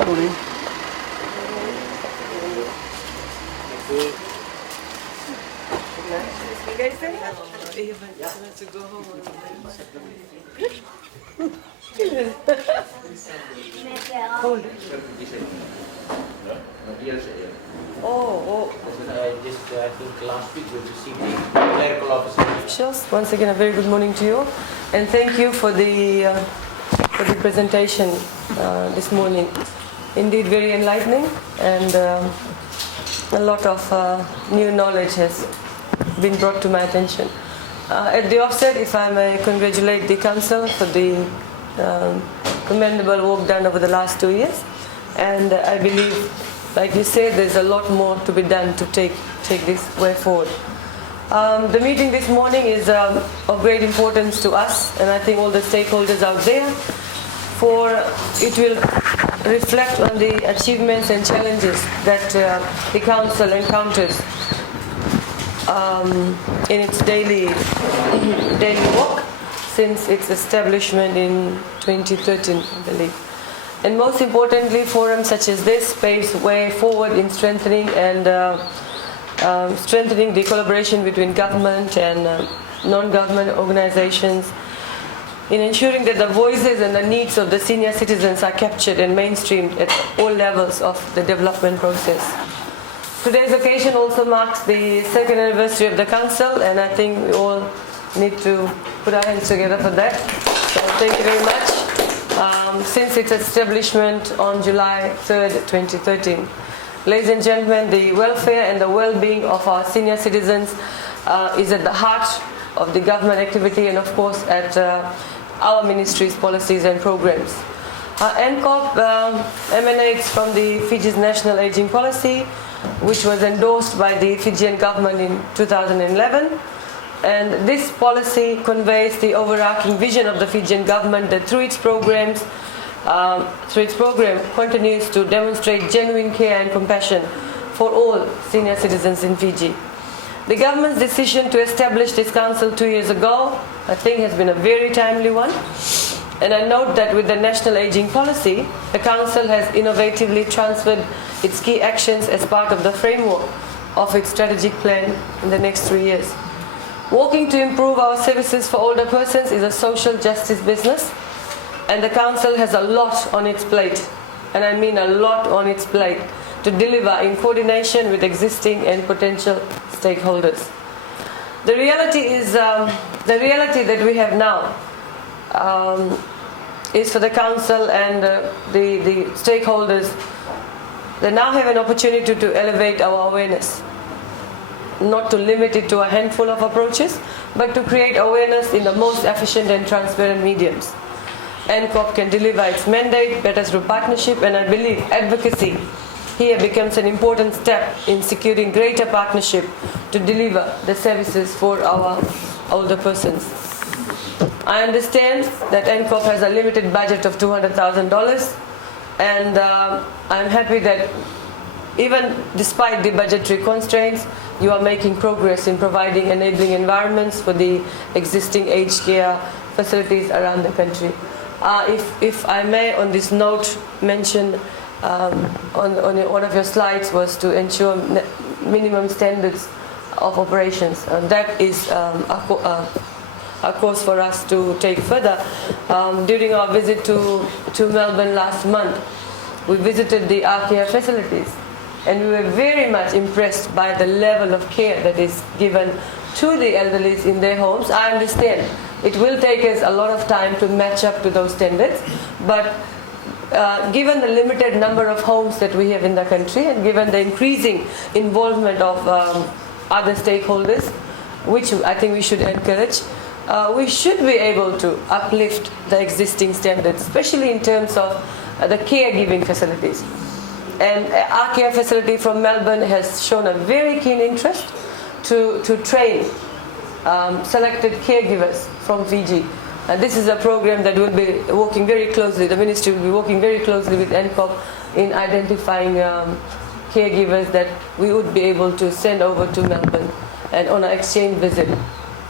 Good morning. You guys say to go home. Hold it. Oh. I think last week we received the clerical officer. Once again, a very good morning to you, and thank you for the presentation this morning. Indeed, very enlightening, and a lot of new knowledge has been brought to my attention. At the offset, if I may congratulate the Council for the commendable work done over the last 2 years, and I believe, like you said, there's a lot more to be done to take this way forward. The meeting this morning is of great importance to us, and I think all the stakeholders out there, for it will reflect on the achievements and challenges that the Council encounters in its daily work since its establishment in 2013, I believe. And most importantly, forums such as this paves way forward in strengthening the collaboration between government and non-government organizations, in ensuring that the voices and the needs of the senior citizens are captured and mainstreamed at all levels of the development process. Today's occasion also marks the second anniversary of the Council, and I think we all need to put our hands together for that. So thank you very much. Since its establishment on July 3rd, 2013. Ladies and gentlemen, the welfare and the well-being of our senior citizens is at the heart of the government activity, and of course at our ministry's policies and programs. NCOP emanates from the Fiji's National Aging Policy, which was endorsed by the Fijian government in 2011. And this policy conveys the overarching vision of the Fijian government that through its program continues to demonstrate genuine care and compassion for all senior citizens in Fiji. The government's decision to establish this council 2 years ago, I think, has been a very timely one. And I note that with the National Aging Policy, the council has innovatively transferred its key actions as part of the framework of its strategic plan in the next 3 years. Working to improve our services for older persons is a social justice business, and the Council has a lot on its plate, and I mean a lot on its plate, to deliver in coordination with existing and potential stakeholders. The reality that we have now is for the Council and the stakeholders. They now have an opportunity to elevate our awareness, not to limit it to a handful of approaches, but to create awareness in the most efficient and transparent mediums. NCOP can deliver its mandate better through partnership, and I believe advocacy here becomes an important step in securing greater partnership to deliver the services for our older persons. I understand that NCOP has a limited budget of $200,000, and I'm happy that even despite the budgetary constraints, you are making progress in providing enabling environments for the existing aged care facilities around the country. If I may, on this note, mention on one of your slides was to ensure minimum standards of operations. That is a course for us to take further. During our visit to Melbourne last month, we visited the care facilities, and we were very much impressed by the level of care that is given to the elderly in their homes. I understand it will take us a lot of time to match up to those standards, but given the limited number of homes that we have in the country, and given the increasing involvement of other stakeholders, which I think we should encourage, we should be able to uplift the existing standards, especially in terms of the caregiving facilities. And our care facility from Melbourne has shown a very keen interest to train selected caregivers from Fiji. This is a program that will be working very closely, the Ministry will be working very closely with NCOP in identifying caregivers that we would be able to send over to Melbourne and on an exchange visit.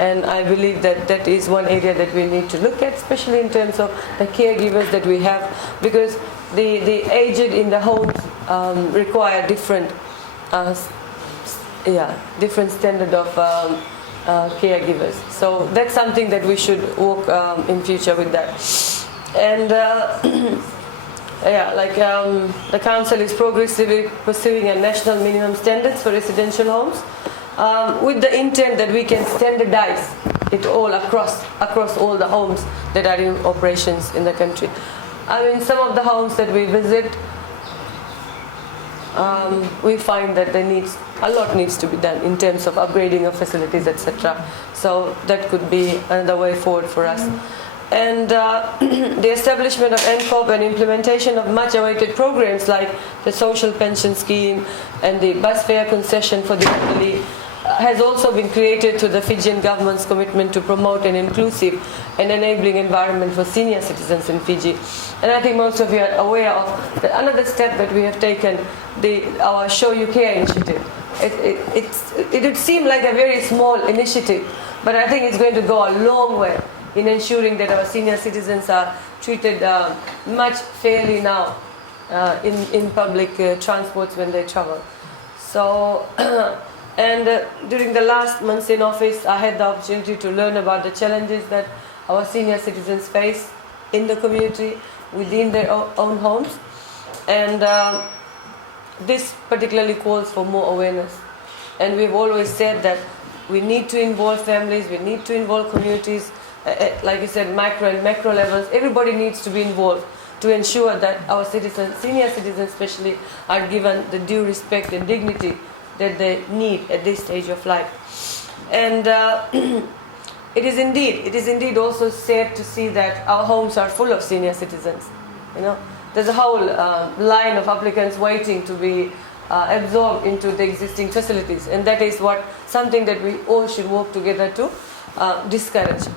And I believe that that is one area that we need to look at, especially in terms of the caregivers that we have, because the aged in the homes require different different standard of caregivers. So that's something that we should work in future with that. And the council is progressively pursuing a national minimum standards for residential homes with the intent that we can standardize it all across all the homes that are in operations in the country. I mean, some of the homes that we visit, we find that a lot needs to be done in terms of upgrading of facilities, etc. So that could be another way forward for us. And the establishment of NCOP and implementation of much awaited programs like the social pension scheme and the bus fare concession for the elderly has also been created through the Fijian government's commitment to promote an inclusive and enabling environment for senior citizens in Fiji. And I think most of you are aware of that another step that we have taken, our Show You Care initiative. It would seem like a very small initiative, but I think it's going to go a long way in ensuring that our senior citizens are treated much fairly now in public transports when they travel. So, during the last months in office, I had the opportunity to learn about the challenges that our senior citizens face in the community, within their own homes. And this particularly calls for more awareness. And we've always said that we need to involve families, we need to involve communities, like you said, micro and macro levels. Everybody needs to be involved to ensure that our citizens, senior citizens especially, are given the due respect and dignity that they need at this stage of life. And it is indeed also sad to see that our homes are full of senior citizens. You know, there's a whole line of applicants waiting to be absorbed into the existing facilities, and that is something that we all should work together to discourage.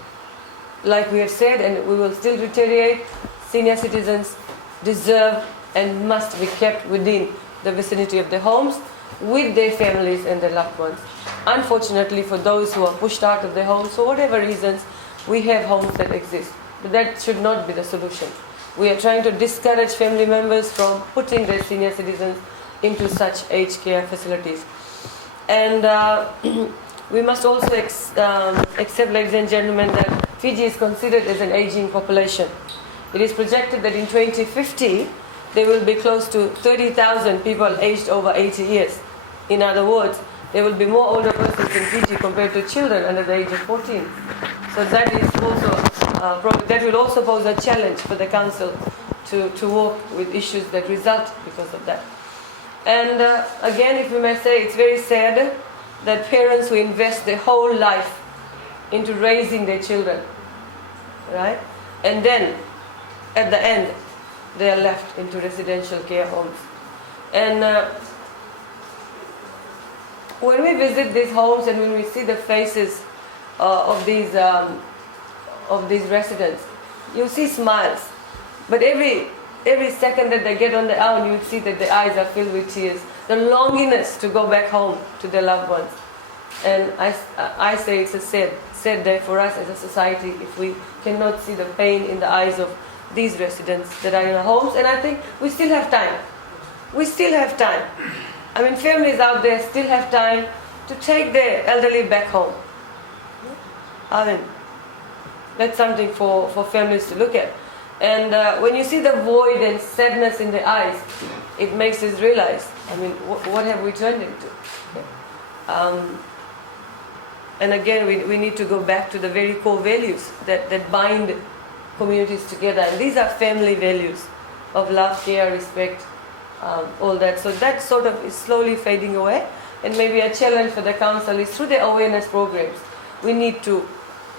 Like we have said, and we will still reiterate, senior citizens deserve and must be kept within the vicinity of their homes with their families and their loved ones. Unfortunately, for those who are pushed out of their homes for whatever reasons, we have homes that exist, but that should not be the solution. We are trying to discourage family members from putting their senior citizens into such aged care facilities. And we must also accept, ladies and gentlemen, that Fiji is considered as an aging population. It is projected that in 2050, there will be close to 30,000 people aged over 80 years. In other words, there will be more older persons in Fiji compared to children under the age of 14. So that is also that will also pose a challenge for the council to work with issues that result because of that. And again, if we may say, it's very sad that parents who invest their whole life into raising their children, right? And then, at the end, they are left into residential care homes. And when we visit these homes and when we see the faces of these residents, you see smiles. But every second that they get on the own, you see that their eyes are filled with tears. The longingness to go back home to their loved ones. And I say it's a sad day for us as a society if we cannot see the pain in the eyes of these residents that are in our homes. And I think we still have time. We still have time. I mean, families out there still have time to take their elderly back home. I mean, that's something for families to look at. And when you see the void and sadness in the eyes, it makes us realize, I mean, what have we turned into? And again, we need to go back to the very core values that bind communities together. And these are family values of love, care, respect, all that. So that sort of is slowly fading away. And maybe a challenge for the council is through the awareness programs, we need to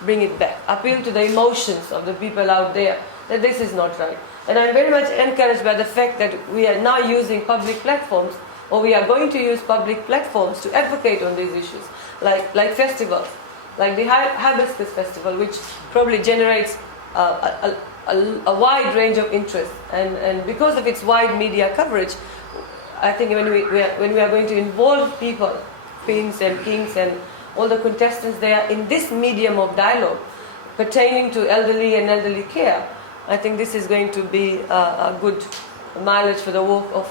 bring it back, appeal to the emotions of the people out there that this is not right. And I'm very much encouraged by the fact that we are now using public platforms, or we are going to use public platforms to advocate on these issues, like festivals, like the Hibiscus Festival, which probably generates a wide range of interest. And because of its wide media coverage, I think when we are going to involve people, queens and kings and all the contestants there in this medium of dialogue pertaining to elderly and elderly care, I think this is going to be a good mileage for the work of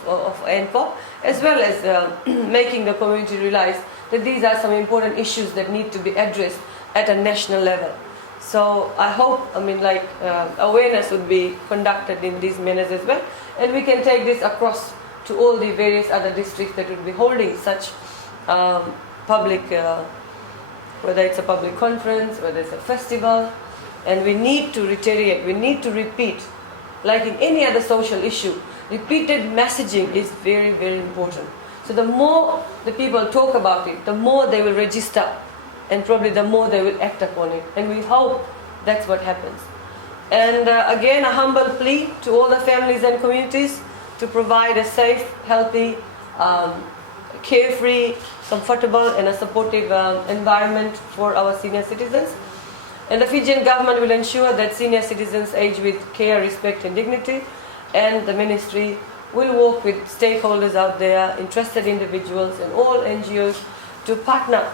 NPOP, as well as making the community realize that these are some important issues that need to be addressed at a national level. So I hope, awareness would be conducted in these manners as well, and we can take this across to all the various other districts that would be holding such public, whether it's a public conference, whether it's a festival, and we need to reiterate, we need to repeat, like in any other social issue, repeated messaging is very, very important. So the more the people talk about it, the more they will register, and probably the more they will act upon it. And we hope that's what happens. And again, a humble plea to all the families and communities to provide a safe, healthy, carefree, comfortable and a supportive environment for our senior citizens. And the Fijian government will ensure that senior citizens age with care, respect and dignity, and the ministry will work with stakeholders out there, interested individuals and all NGOs to partner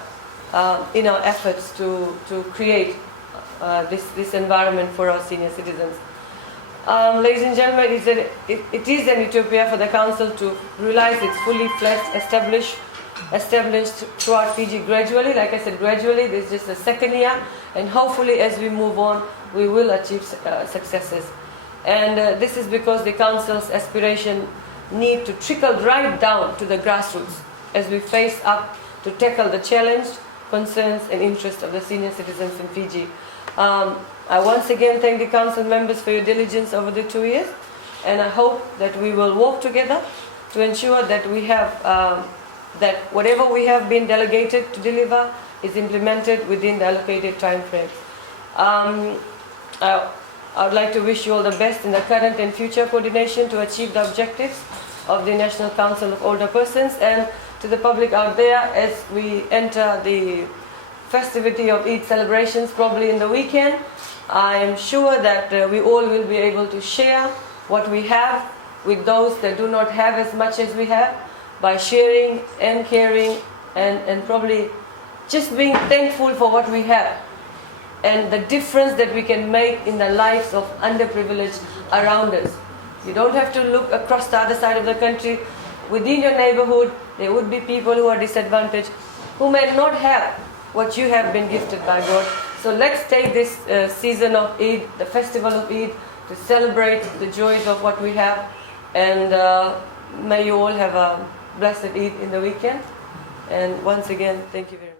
in our efforts to create this environment for our senior citizens. Ladies and gentlemen, it is an utopia for the Council to realize it's fully fledged, established throughout Fiji gradually. Like I said, gradually, this is just the second year, and hopefully as we move on, we will achieve successes. And this is because the Council's aspiration need to trickle right down to the grassroots as we face up to tackle the challenge, concerns and interests of the senior citizens in Fiji. I once again thank the Council members for your diligence over the 2 years, and I hope that we will work together to ensure that we have that whatever we have been delegated to deliver is implemented within the allocated time frame. I would like to wish you all the best in the current and future coordination to achieve the objectives of the National Council of Older Persons, and to the public out there as we enter the festivity of Eid celebrations probably in the weekend. I am sure that we all will be able to share what we have with those that do not have as much as we have, by sharing and caring and probably just being thankful for what we have and the difference that we can make in the lives of underprivileged around us. You don't have to look across the other side of the country. Within your neighborhood, there would be people who are disadvantaged, who may not have what you have been gifted by God. So let's take this season of Eid, the festival of Eid, to celebrate the joys of what we have. And may you all have a blessed Eid in the weekend. And once again, thank you very much.